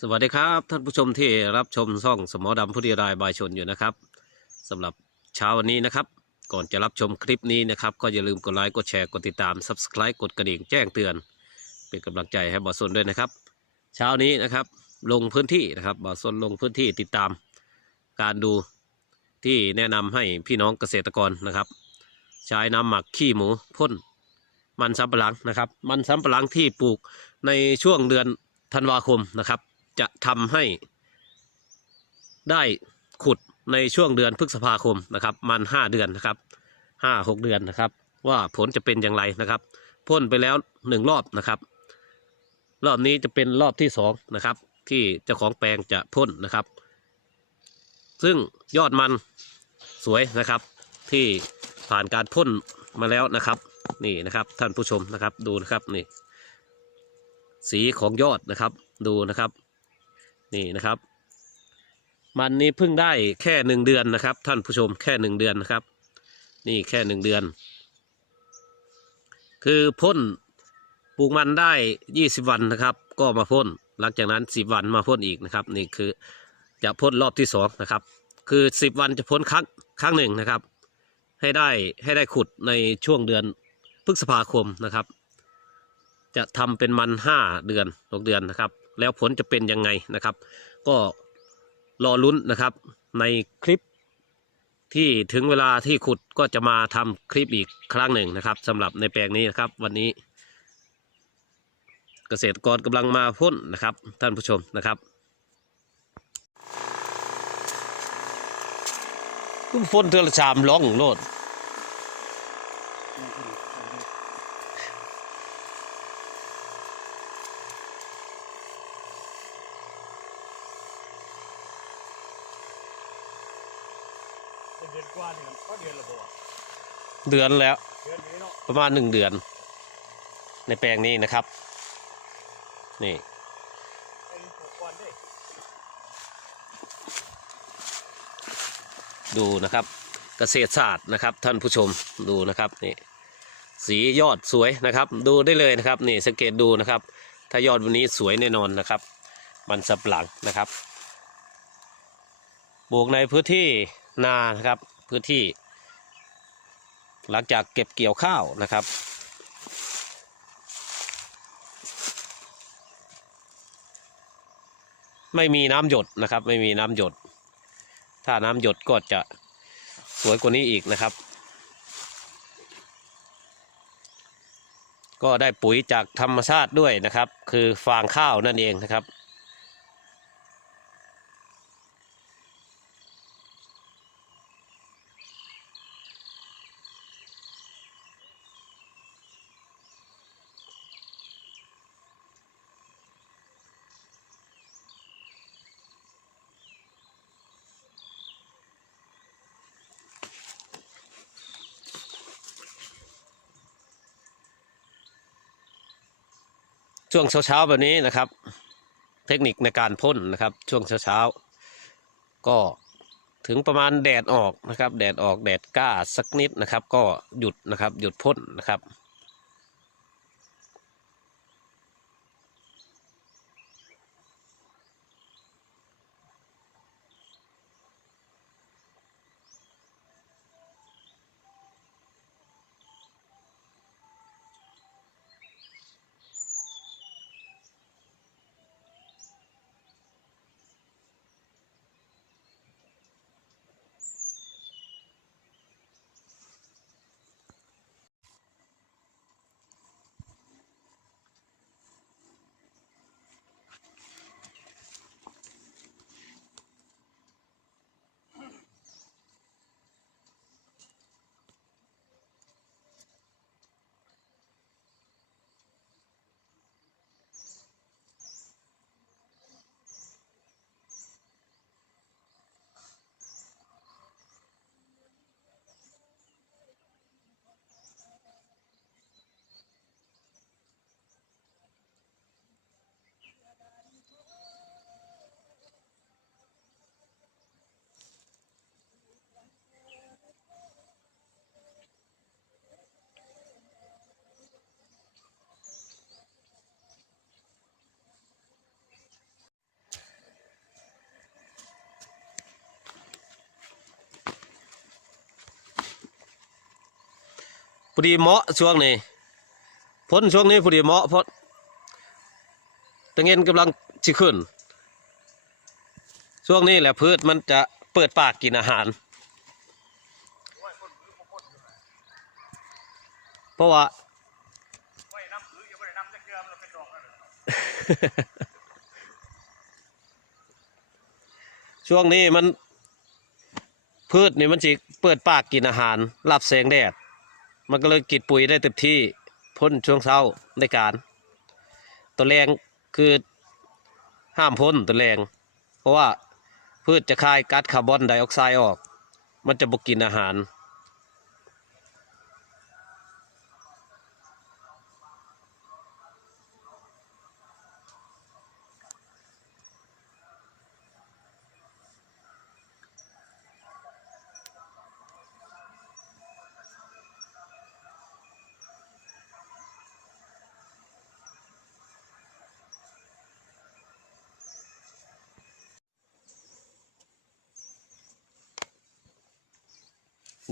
สวัสดีครับ ท่านผู้ชมที่รับชมช่องสมอดำผู้ดีรายบายชนอยู่นะครับสำหรับเช้าวันนี้นะครับ ก่อนจะรับชมคลิปนี้นะครับ ก็อย่าลืมกดไลค์กดแชร์กดติดตาม Subscribe กดกระดิ่งแจ้งเตือน เป็นกำลังใจให้บอสนด้วยนะครับ เช้านี้นะครับลงพื้นที่นะครับบอสนลงพื้นที่ติดตาม การดูที่แนะนำให้พี่น้องเกษตรกรนะครับ ใช้น้ำหมักขี้หมูพ่นมันสำปะหลังนะครับ มันสำปะหลังที่ปลูกในช่วงเดือนธันวาคมนะครับ จะทำให้ได้ขุดในช่วงเดือนพฤษภาคมนะครับมันห้าเดือนนะครับห้าหกเดือนนะครับ ว่าผลจะเป็นอย่างไรนะครับ พ่นไปแล้วหนึ่งรอบนะครับ รอบนี้จะเป็นรอบที่สองนะครับ ที่เจ้าของแปลงจะพ่นนะครับ ซึ่งยอดมันสวยนะครับ ที่ผ่านการพ่นมาแล้วนะครับ นี่นะครับท่านผู้ชมนะครับดูนะครับนี่ สีของยอดนะครับดูนะครับ นี่นะครับ มันนี้เพิ่งได้แค่หนึ่งเดือนนะครับ ท่านผู้ชมแค่หนึ่งเดือนนะครับ นี่แค่หนึ่งเดือน คือพ่นปลูกมันได้ยี่สิบวันนะครับ ก็มาพ่นหลังจากนั้นสิบวันมาพ่นอีกนะครับ นี่คือจะพ่นรอบที่สองนะครับ คือสิบวันจะพ่นครั้งครั้งหนึ่งนะครับ ให้ได้ให้ได้ขุดในช่วงเดือนพฤษภาคมนะครับ จะทำเป็นมันห้าเดือนหกเดือนนะครับ แล้วผลจะเป็นยังไงนะครับ ก็รอลุ้นนะครับ ในคลิปที่ถึงเวลาที่ขุดก็จะมาทำคลิปอีกครั้งหนึ่งนะครับสำหรับในแปลงนี้นะครับ วันนี้ เกษตรกรกำลังมาพ่นนะครับ ท่านผู้ชมนะครับตุ้มฝนเทอละชามร้องโลด เป็นเดือนกว่านี่ครับก็เดือนละบ่เดือนแล้ว เดือนนี้เนาะประมาณหนึ่งเดือน ในแปลงนี้นะครับ นี่ไอ้หกวันเด้ดูนะครับเกษตรศาสตร์นะครับ ท่านผู้ชมดูนะครับนี่สียอดสวยนะครับ ดูได้เลยนะครับนี่สังเกตดูนะครับ ถ้ายอดวันนี้สวยแน่นอนนะครับ มันสับหลังนะครับปลูกในพื้นที่ นานะครับ พื้นที่ หลังจากเก็บเกี่ยวข้าวนะครับ ไม่มีน้ำหยดนะครับ ไม่มีน้ำหยด ถ้าน้ำหยดก็จะสวยกว่านี้อีกนะครับ ก็ได้ปุ๋ยจากธรรมชาติด้วยนะครับ คือฟางข้าวนั่นเองนะครับ ช่วงเช้าๆแบบนี้นะครับ เทคนิคในการพ่นนะครับ ช่วงเช้าๆก็ถึงประมาณแดดออกนะครับ แดดออกแดดกล้าสักนิดนะครับ ก็หยุดนะครับ หยุดพ่นนะครับ พอดีเหมาะช่วงนี้พ้นช่วงนี้พอดีเหมาะเพราะตะเงินกำลังชิขึ้น ช่วงนี้แหละพืชมันจะเปิดปากกินอาหาร เพราะว่าช่วงนี้มันพืชนี่มันจิเปิดปากกินอาหารรับแสงแดด มันก็เลยกินปุ๋ยได้เต็มที่พ่นช่วงเช้าในการ ตัวแรงคือห้ามพ่นตัวแรง เพราะว่าพืชจะคายก๊าซคาร์บอนไดออกไซด์ออก มันจะบกินอาหาร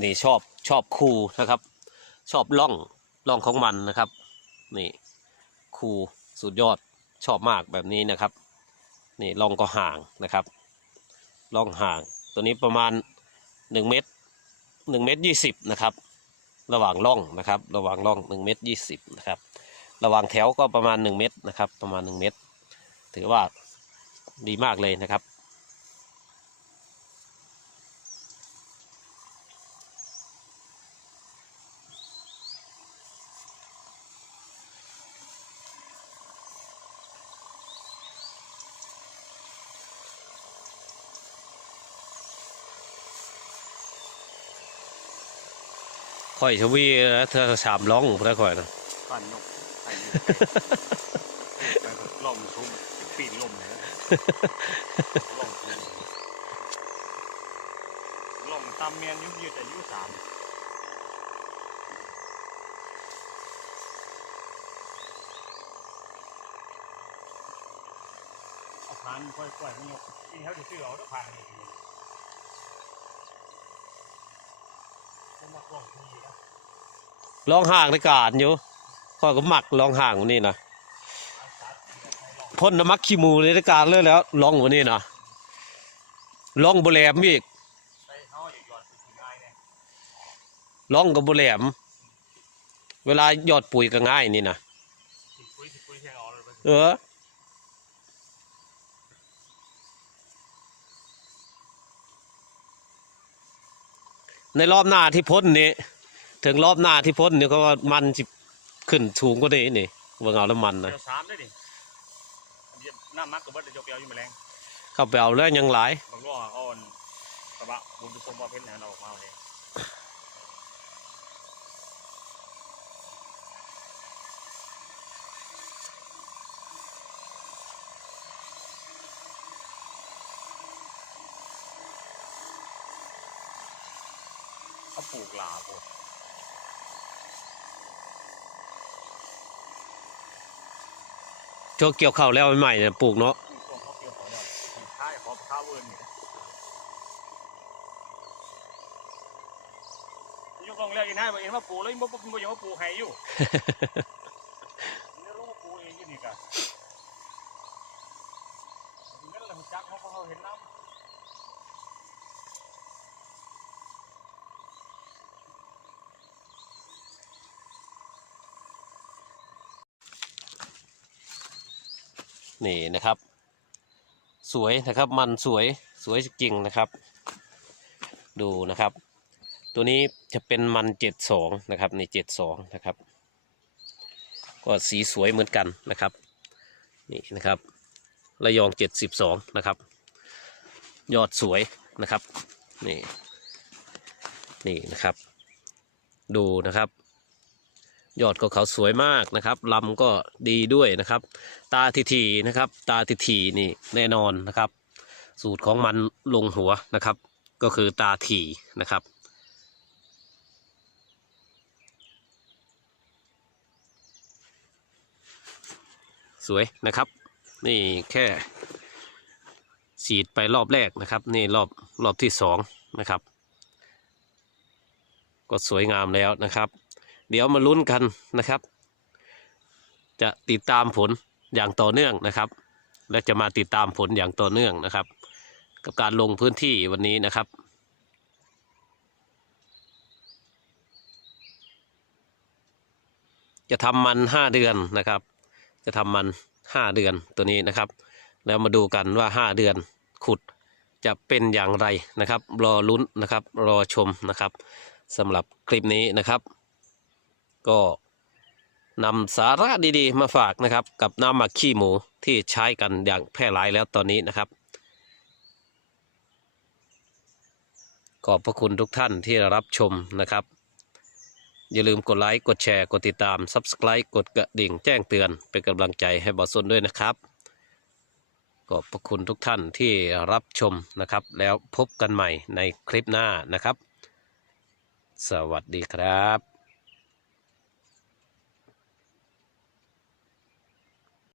นี่ชอบชอบคูนะครับ ชอบล่องล่องของมันนะครับ นี่คูสุดยอดชอบมากแบบนี้นะครับ นี่ล่องก็ห่างนะครับล่องห่าง ตัวนี้ประมาณหนึ่งเมตรหนึ่งเมตรยี่สิบนะครับ ระหว่างล่องนะครับ ระหว่างล่องหนึ่งเมตรยี่สิบนะครับ ระหว่างแถวก็ประมาณหนึ่งเมตรนะครับ ประมาณหนึ่งเมตร ถือว่าดีมากเลยนะครับ ข่อยชวีแล้วเธอสามร้องพระข่อยนะปั่นนกไอ้นี่ไปก็ล่องทุ่มปีนลมเลยนะล่องทุ่มล่องตามเมียนยุยืดอายุสามเอาผ่านค่อยๆมันยกที่เขาจะซื้อเอาแล้วผ่านนี่ผมมา ลองทุ่มนะร้องห่างในการอยู่ข่อยก็หมักร้องห่างวันนี้นะพ่นน้ำมักขี้มูในการเลยแล้วร้องวันนี้นะร้องบแหลมอีกใส่เขาองหยอดไปง่ายเนี่ยร้องกับบแหลม เวลาหยอดปุ๋ยก็ง่ายนี่นะเออ ในรอบหน้าที่พ้นนี้ ถึงรอบหน้าที่พ้นนี่ก็ว่ามันจะขึ้นสูงกว่านี้นี่เบิ่งเอาแล้วมันนะเดี๋ยวสามได้ดิอันนี้หน้ามักกับเบิร์ดเดี๋ยวเปียวอยู่แมลงเข้าไปเอาแล้วยังหลายบางรอบอ่อนกระบะบุญทุกคนว่าเพ้นแหนออกมาเลย เขาปลูกหลาโพดโจเกี่ยวข้าวแล้วใหม่ๆเนี่ยปลูกเนาะช่วงเขาเกี่ยวเขาเนี่ยใช่ขอข้าวเวิร์นนี่ยกลงเรียกอีกนะบอกเอ็นว่าปลูกแล้วมันบ่บ่ยังว่าปลูกให้อยู่ นี่ลูกปูเองอยู่นี่กะนี่แหละมันจักเขาเพราะเขาเห็นน้ำ นี่นะครับ สวยนะครับมันสวยสวยจริงนะครับ ดูนะครับ ตัวนี้จะเป็นมันเจ็ดสองนะครับนี่เจ็ดสองนะครับ ก็สีสวยเหมือนกันนะครับนี่นะครับระยองเจ็ดสิบสองนะครับ ยอดสวยนะครับนี่นี่นะครับ ดูนะครับ ยอดก็เขาสวยมากนะครับลำก็ดีด้วยนะครับ ตาทีทีนะครับ ตาทีทีนี่แน่นอนนะครับ สูตรของมันลงหัวนะครับ ก็คือตาทีนะครับ สวยนะครับ นี่แค่ฉีดไปรอบแรกนะครับ นี่รอบรอบที่สองนะครับ ก็สวยงามแล้วนะครับ เดี๋ยวมาลุ้นกันนะครับ จะติดตามผลอย่างต่อเนื่องนะครับ และจะมาติดตามผลอย่างต่อเนื่องนะครับ กับการลงพื้นที่วันนี้นะครับจะทำมันห้าเดือนนะครับ จะทำมันห้าเดือนตัวนี้นะครับ แล้วมาดูกันว่าห้าเดือนขุดจะเป็นอย่างไรนะครับ รอลุ้นนะครับ รอชมนะครับสำหรับคลิปนี้นะครับ ก็นำสาระดีๆ มาฝากนะครับ กับน้ำหมักขี้หมูที่ใช้กันอย่างแพร่หลายแล้วตอนนี้นะครับ ขอบพระคุณทุกท่านที่รับชมนะครับ อย่าลืมกดไลค์กดแชร์กดติดตาม Subscribe กดกระดิ่งแจ้งเตือน เป็นกำลังใจให้บอสนด้วยนะครับขอบพระคุณทุกท่านที่รับชมนะครับ แล้วพบกันใหม่ในคลิปหน้านะครับ สวัสดีครับ